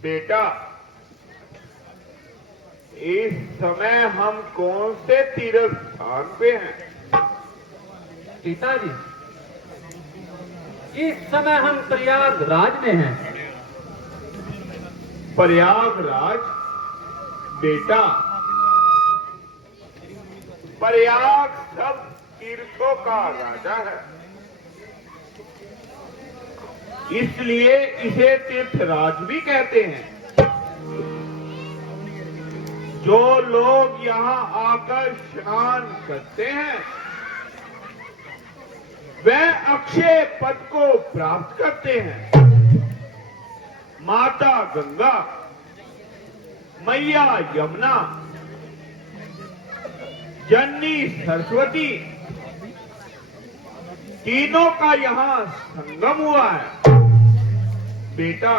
बेटा, इस समय हम कौन से तीर्थ स्थान पे हैं? पिताजी, इस समय हम प्रयागराज में हैं। प्रयागराज? बेटा, प्रयाग सब तीर्थों का राजा है, इसलिए इसे तीर्थराज भी कहते हैं। जो लोग यहाँ आकर स्नान करते हैं वह अक्षय पद को प्राप्त करते हैं। माता गंगा, मैया यमुना, जननी सरस्वती, तीनों का यहाँ संगम हुआ है। बेटा,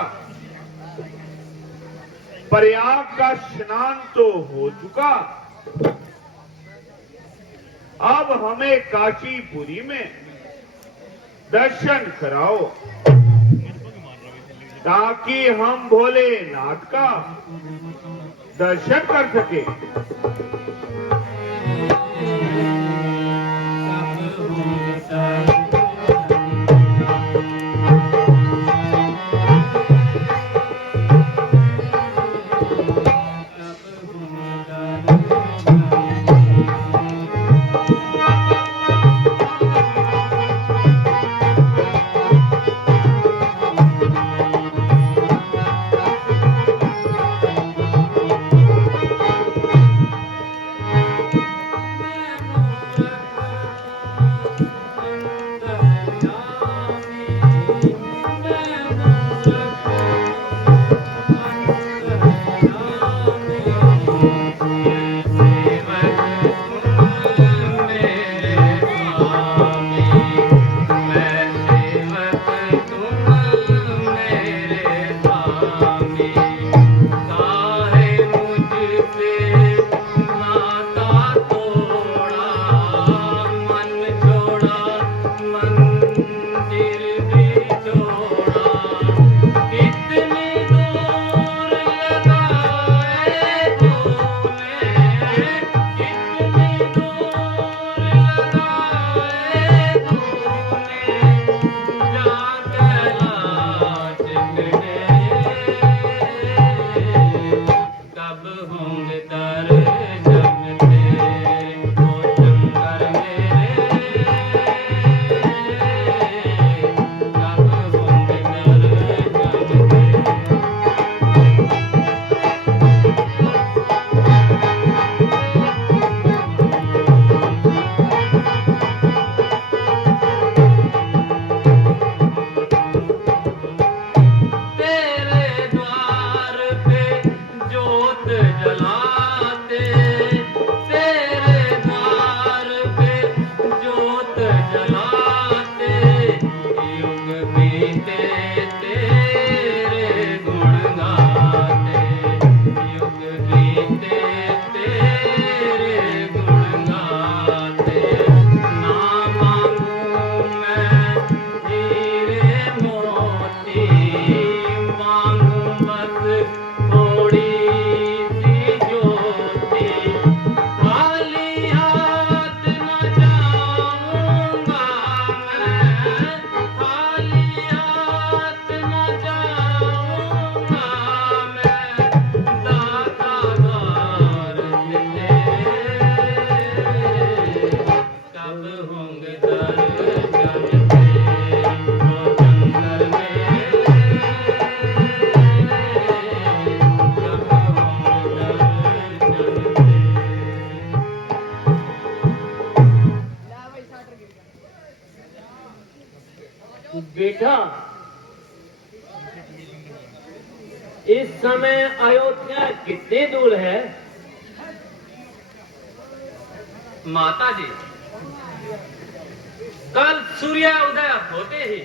प्रयाग का स्नान तो हो चुका, अब हमें काशीपुरी में दर्शन कराओ ताकि हम भोलेनाथ का दर्शन कर सके। बेटा, इस समय अयोध्या कितने दूर है? माता जी, कल सूर्योदय होते ही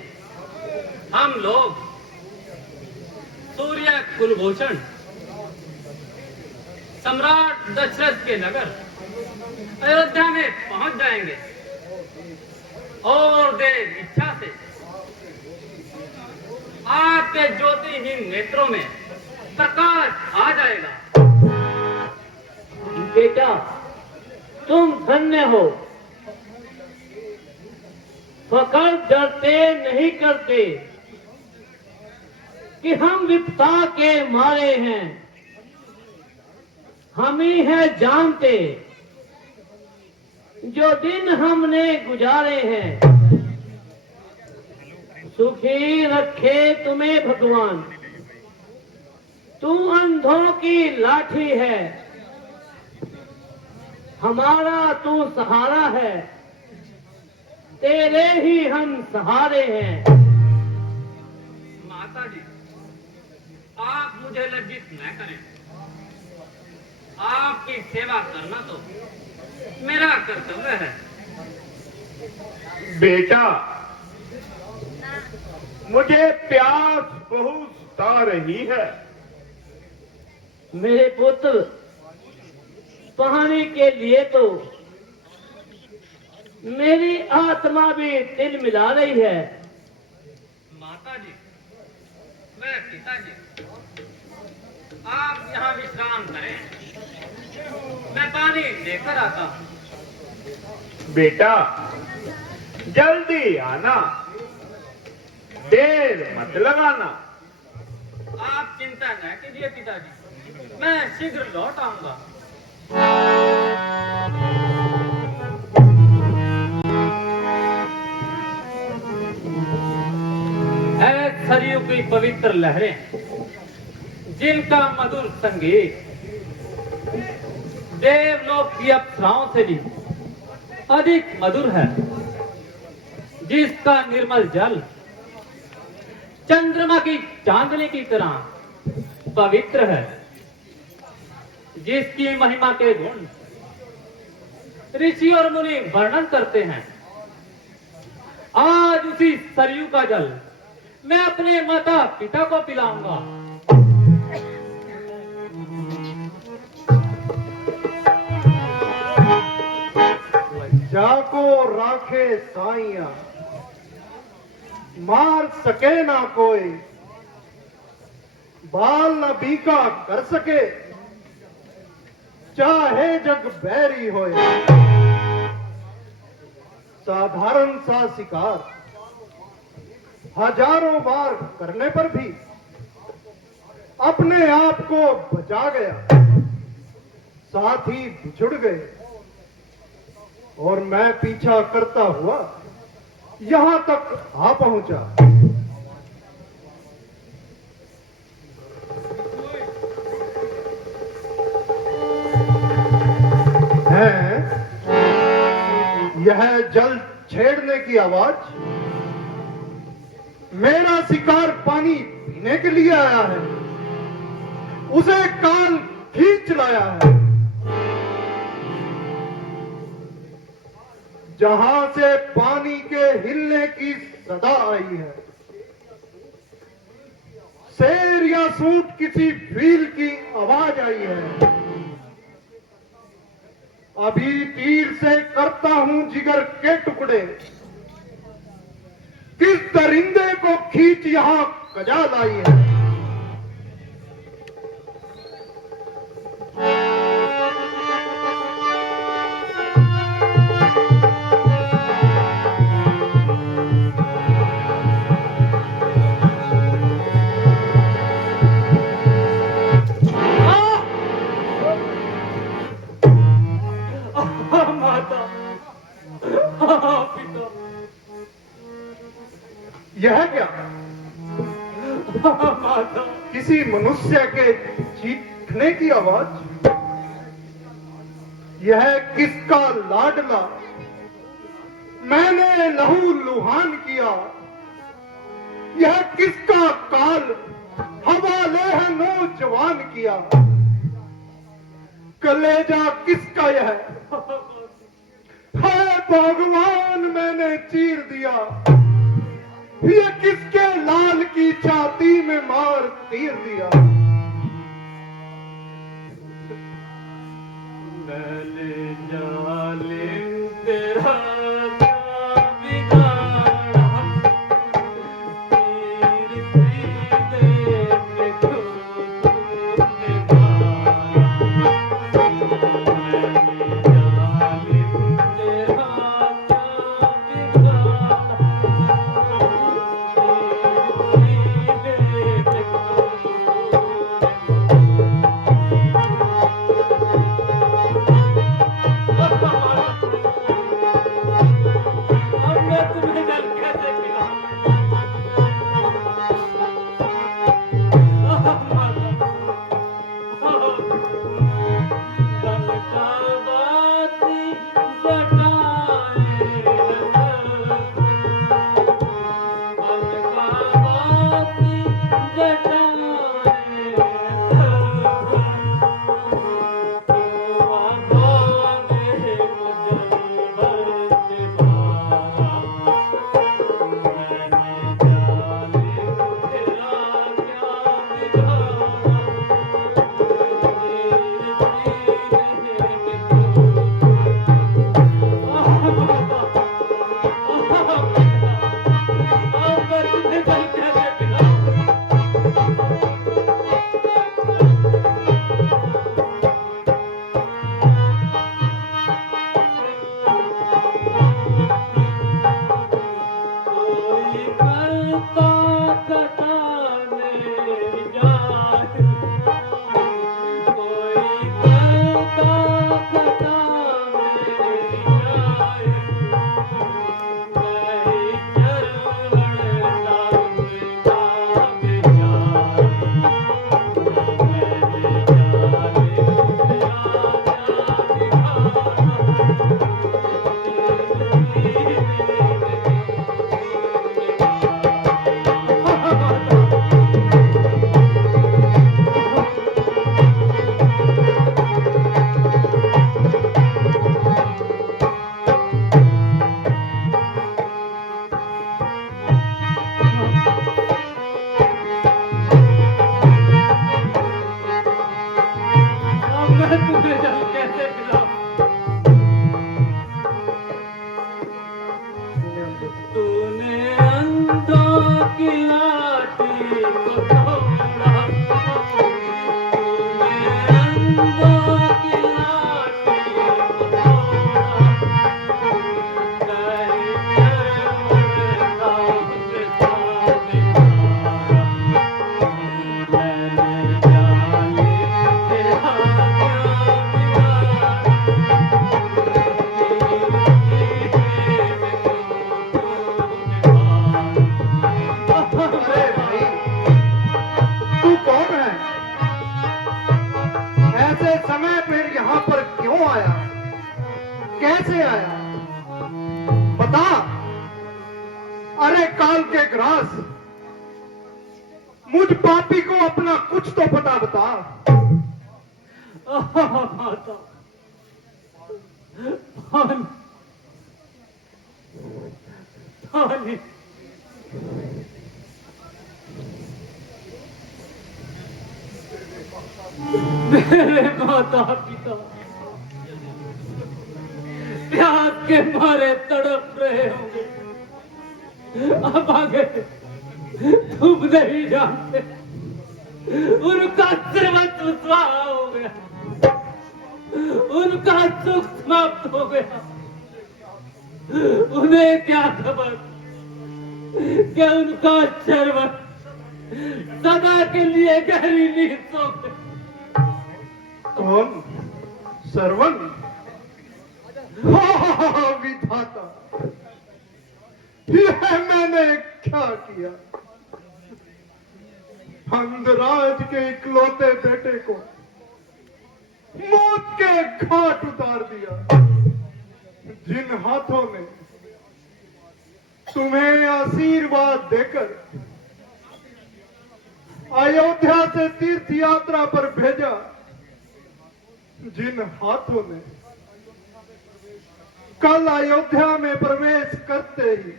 हम लोग सूर्य कुलभूषण सम्राट दशरथ के नगर अयोध्या में पहुंच जाएंगे और देव इच्छा से आपके ज्योतिहीन नेत्रों में प्रकाश आ जाएगा। बेटा, तुम धन्य हो। फकर डरते नहीं करते कि हम विपदा के मारे हैं। हम ही है जानते जो दिन हमने गुजारे हैं। सुखी रखे तुम्हें भगवान, तू अंधों की लाठी है, हमारा तू सहारा है, तेरे ही हम सहारे हैं। माता जी, आप मुझे लज्जित न करें। आपकी सेवा करना तो मेरा कर्तव्य है। बेटा, मुझे प्यास बहुत सता रही है। मेरे पुत्र, पानी के लिए तो मेरी आत्मा भी तिल मिला रही है। माता जी, मैं पिताजी, आप यहाँ विश्राम करें, मैं पानी लेकर आता हूँ। बेटा, जल्दी आना, देर मत लगाना। आप चिंता न कीजिए पिताजी, मैं शीघ्र लौट आऊंगा। है सरयू की पवित्र लहरें, जिनका मधुर संगीत देवलोक की अप्सराओं से भी अधिक मधुर है, जिसका निर्मल जल चंद्रमा की चांदनी की तरह पवित्र है, जिसकी महिमा के गुण ऋषि और मुनि वर्णन करते हैं। आज उसी सरयू का जल मैं अपने माता पिता को पिलाऊंगा। जाको राखे साइया, मार सके ना कोई, बाल न बीका कर सके, चाहे जग बैरी होए। साधारण सा शिकार हजारों बार करने पर भी अपने आप को बचा गया, साथ ही बिछुड़ गए, और मैं पीछा करता हुआ यहां तक आ पहुंचा। है यह जल छेड़ने की आवाज? मेरा शिकार पानी पीने के लिए आया है, उसे कान खींच लाया है। जहां से पानी के हिलने की सदा आई है, शेर या सूट किसी भील की आवाज आई है। अभी तीर से करता हूं जिगर के टुकड़े, किस दरिंदे को खींच यहां कजा लाई है। यह क्या? किसी मनुष्य के चीखने की आवाज? यह किसका लाडला मैंने लहू लुहान किया, यह किसका काल हवाले है नौजवान किया? कलेजा किसका यह है भगवान मैंने चीर दिया? ये किसके लाल की छाती में मार तीर दिया? मैंने जालिम तेरा क्या बिगाड़ा, तीर सीने पे तूने मारा। मैंने जालिम तेरा क्या बिगाड़ा, तीर सीने पे अब मैं तुम्हें जल कैसे पिलाऊं? मैं तुम्हें जल कैसे पिलाऊं? तूने अंधों की लाठी को तोड़ा, तूने अंधों की लाठी को तोड़ा, नहीं करवड़ता उसे सामने मारा। मैंने जालिम तेरा अरे भाई, तू कौन है? ऐसे समय पर यहाँ पर क्यों आया? कैसे आया? बता। अरे काल के ग्रास, मुझ पापी को अपना कुछ तो पता बता। माता पानी मेरे माता पिता प्यास के मारे तड़प रहे होंगे। अब आगे तुम नहीं जानते, उनका सर्वस्व स्वाहा हो गया, उनका सुख समाप्त हो गया। उन्हें क्या खबर कि उनका शर्वत सदा के लिए गहरी नींद सो गए। कौन? सरवन? विधाता, यह मैंने क्या किया? अंधराज के इकलौते बेटे को मौत के घाट उतार दिया। जिन हाथों ने तुम्हें आशीर्वाद देकर अयोध्या से तीर्थ यात्रा पर भेजा, जिन हाथों ने कल अयोध्या में प्रवेश करते ही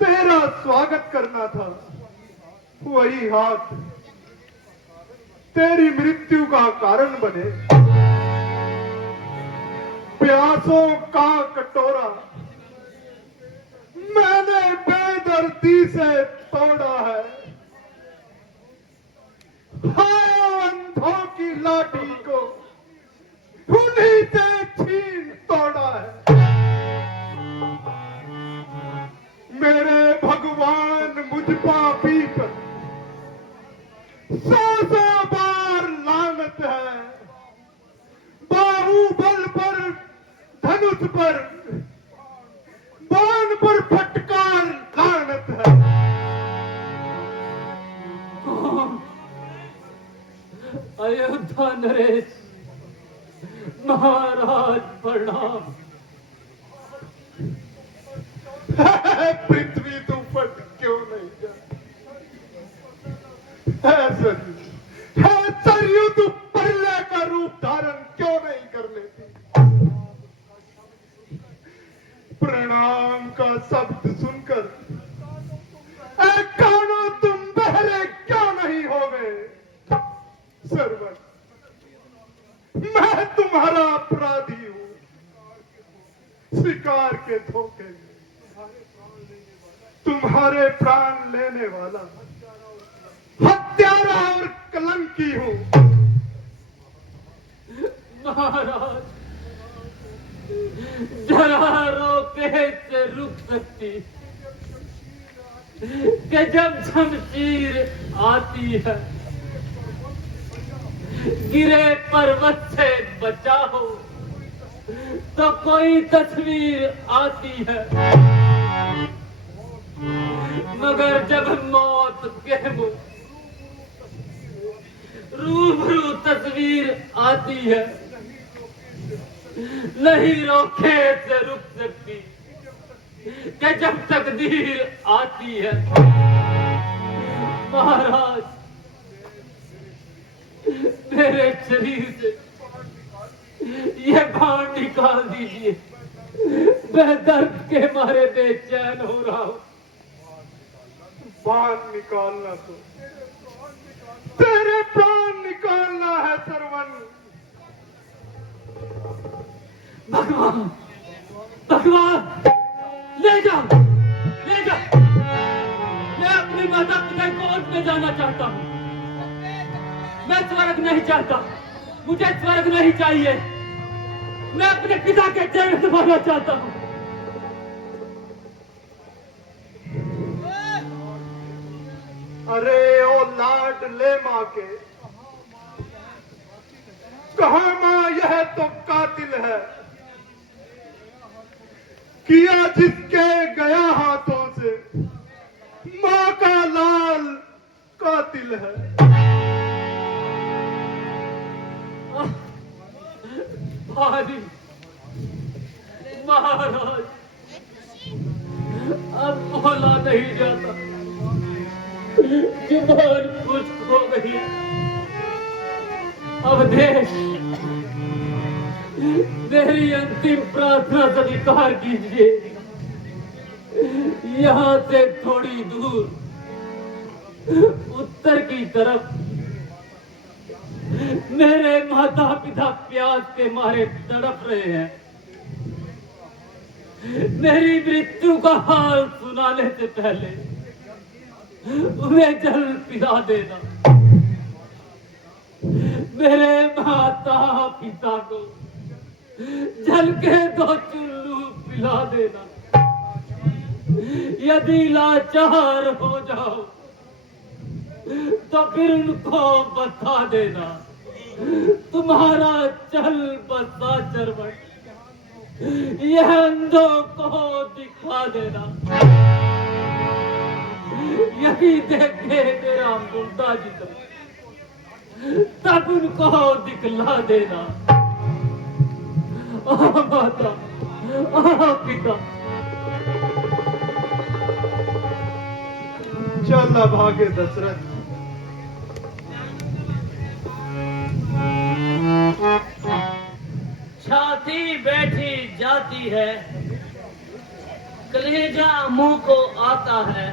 तेरा स्वागत करना था, वही हाथ तेरी मृत्यु का कारण बने। प्यासों का कटोरा मैंने बेदर्दी से तोड़ा है, हाय अंधों की लाठी को उन्हीं से छीन तोड़ा है। मेरे भगवान मुझ पापी पर 100 बार लानत है, बाहुबल पर, धनुष पर, बाण पर फटकार लानत है। अयोध्या नरेश महाराज प्रणाम। पृथ्वी तू फट क्यों नहीं है सरयू तू प्रलय का रूप धारण क्यों नहीं कर लेती? प्रणाम का शब्द सुनकर कानों तुम बहरे क्यों नहीं हो गए? सरवर, मैं तुम्हारा अपराधी हूं, शिकार के धोखे में तुम्हारे प्राण लेने वाला हत्यारा और कलंकी हूं। महाराज जरा रोके से रुक सकती कि जब शमशीर आती है, गिरे पर्वत से बचा हो तो कोई तस्वीर आती है, मगर जब मौत के मुंह रूबरू तस्वीर आती है, नहीं रोके से रुक सकती कि जब तकदीर आती है। महाराज मेरे शरीर से ये बाण निकाल दीजिए, मैं दर्द के मारे बेचैन हो रहा हूं। बाण निकालना तो तेरे प्राण निकालना है सरवन। भगवान भगवान ले जाओ, ले जाओ। मैं अपने माता पिता की गोद में जाना चाहता हूँ। मैं स्वर्ग नहीं चाहता, मुझे स्वर्ग नहीं चाहिए। मैं अपने पिता के चरण दबाना चाहता हूँ। अरे ओ लाड ले मां के, कहा मां यह तो कातिल है, किया जिसके गया हाथों से, मां का लाल कातिल है। भारी महाराज अब बोला नहीं जाता, जुबान खुश्क हो गई। अब देश मेरी अंतिम प्रार्थना स्वीकार कीजिए। यहां से थोड़ी दूर उत्तर की तरफ मेरे माता पिता प्यास के मारे तड़प रहे हैं। मेरी मृत्यु का हाल सुनाने से पहले उन्हें जल पिला देना। मेरे माता पिता को जल के 2 चुल्लू पिला देना। यदि लाचार हो जाओ तो फिर उनको बता देना, तुम्हारा चल बसा चरवट यह अंधों को दिखा देना। यदि देखे मेरा मुर्दा जितना तब उनको दिखला देना। माता पिता चल भागे दशरथ, जाती बैठी जाती है, कलेजा मुंह को आता है,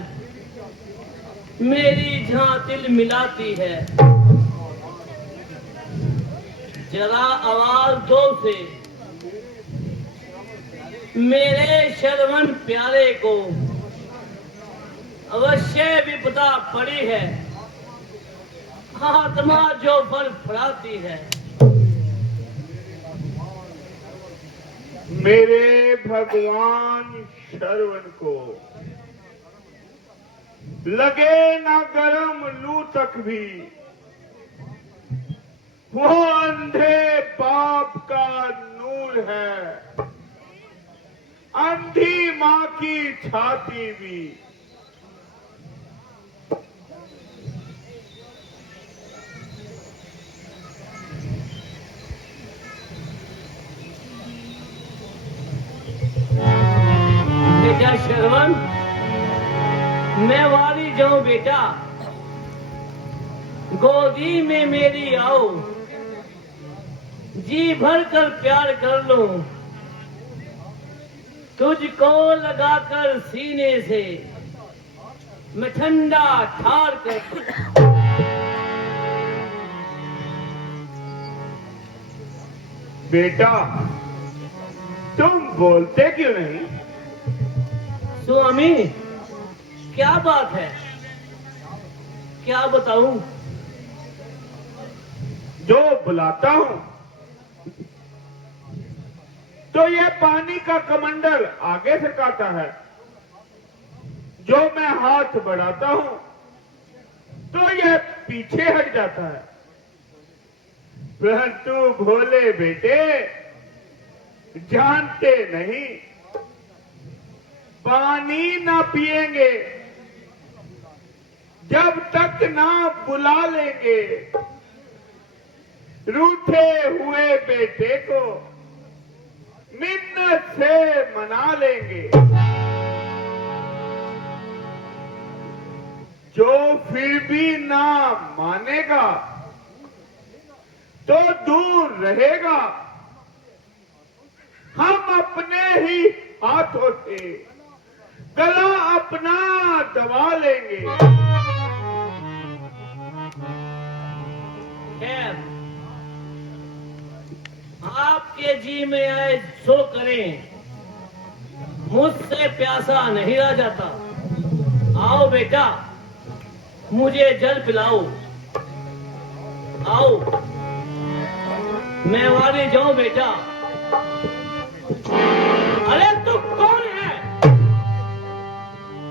मेरी जहां दिल मिलाती है। जरा आवाज दो से मेरे शरवण प्यारे को, अवश्य विपदा पड़ी है, आत्मा जो फड़फड़ाती है। मेरे भगवान श्रवण को लगे ना गरम लू तक भी, वो अंधे बाप का नूर है, अंधी मां की छाती भी। बेटा श्रवण, मैं वाली जाऊं बेटा, गोदी में मेरी आओ, जी भर कर प्यार कर लो, तुझको लगाकर सीने से मैं ठंडा ठार कर। बेटा तुम बोलते क्यों नहीं? स्वामी क्या बात है, क्या बताऊं? जो बुलाता हूं तो यह पानी का कमंडल आगे से काटा है, जो मैं हाथ बढ़ाता हूं तो यह पीछे हट जाता है। परंतु भोले बेटे जानते नहीं, पानी ना पिएंगे जब तक ना बुला लेंगे, रूठे हुए बेटे को मिन्नत से मना लेंगे। जो फिर भी ना मानेगा तो दूर रहेगा, हम अपने ही हाथों से गला अपना दबा लेंगे। खैर, आपके जी में आए सो करें, मुझसे प्यासा नहीं रह जाता। आओ बेटा, मुझे जल पिलाओ, आओ मैं वाली जाऊं बेटा। अरे तू कौन है,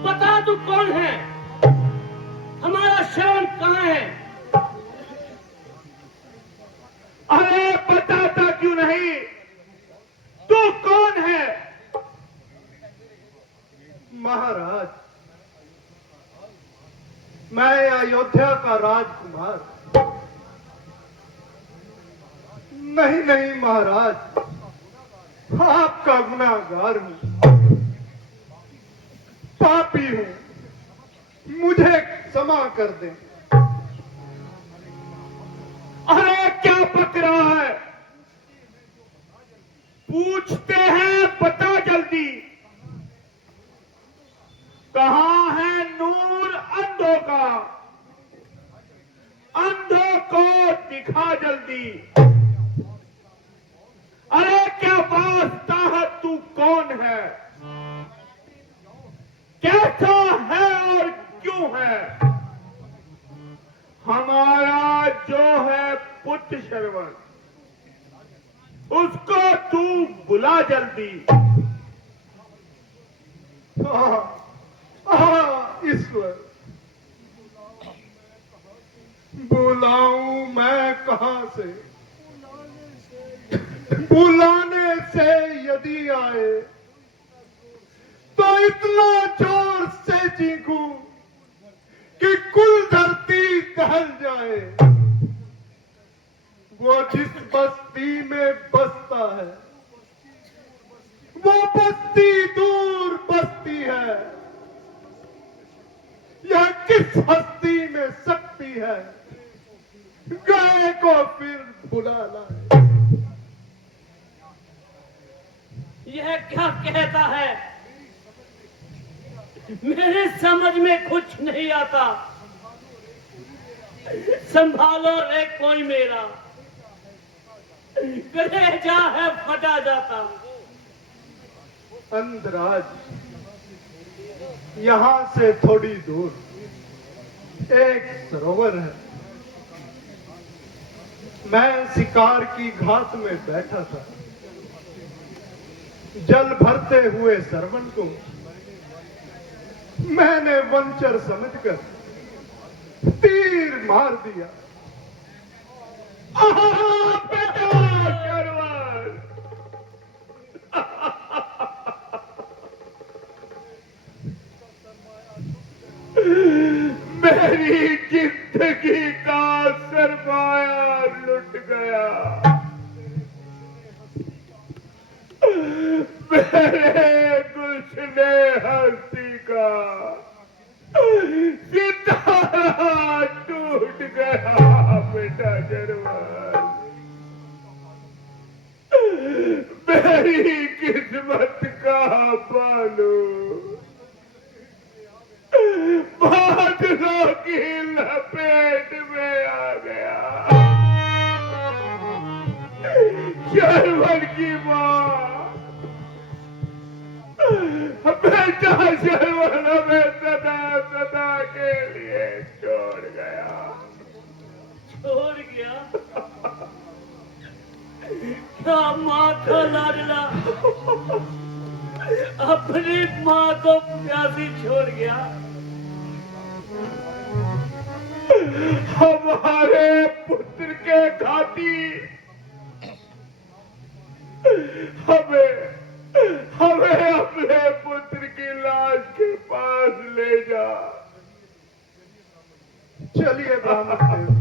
बता तू कौन है, हमारा श्रवण कहाँ है? अरे बताता क्यों नहीं, तू कौन है? महाराज, मैं अयोध्या का राजकुमार। नहीं नहीं महाराज, आपका गुनाहगार हूं, पापी हूं, मुझे क्षमा कर दें। अरे क्या पक रहा है, पूछते हैं बता जल्दी, कहां है नूर अंधों का, अंधों को दिखा जल्दी। अरे क्या वास्ता है, तू कौन है, कैसा है और क्यों है? हमारा जो है पुत्र श्रवण, उसको तू बुला जल्दी। ईश्वर, बुलाऊं मैं कहां से? बुलाने से यदि आए तो इतना जोर से चीखूं कि कुल धरती दहल जाए। वो जिस बस्ती में बसता है, वो बस्ती दूर बसती है, यह किस हस्ती में शक्ति है, गाय को फिर बुला लाए। यह क्या कहता है? मेरे समझ में कुछ नहीं आता। संभालो रे कोई मेरा, कलेजा है फटा जाता। अंधराज, यहां से थोड़ी दूर एक सरोवर है। मैं शिकार की घाट में बैठा था। जल भरते हुए सरवन को मैंने वंचर समझकर तीर मार दिया। बेटा शरवण, मेरी जिंदगी का सरमाया लुट गया। मेरे गुलशने हस्ती का सितारा टूट गया। बेटा शरवण, मेरी किस्मत का बालू बादलों की लपेट में आ गया। शरवण की माँ, बेटा शरवण हमें सदा सदा के लिए छोड़ गया। छोड़ गया? क्या माँ का लाडला अपनी माँ को प्यासी छोड़ गया? हमारे पुत्र के घाटी हमें हमें अपने पुत्र की लाश के पास ले जा। चलिए ब्राह्मण देव,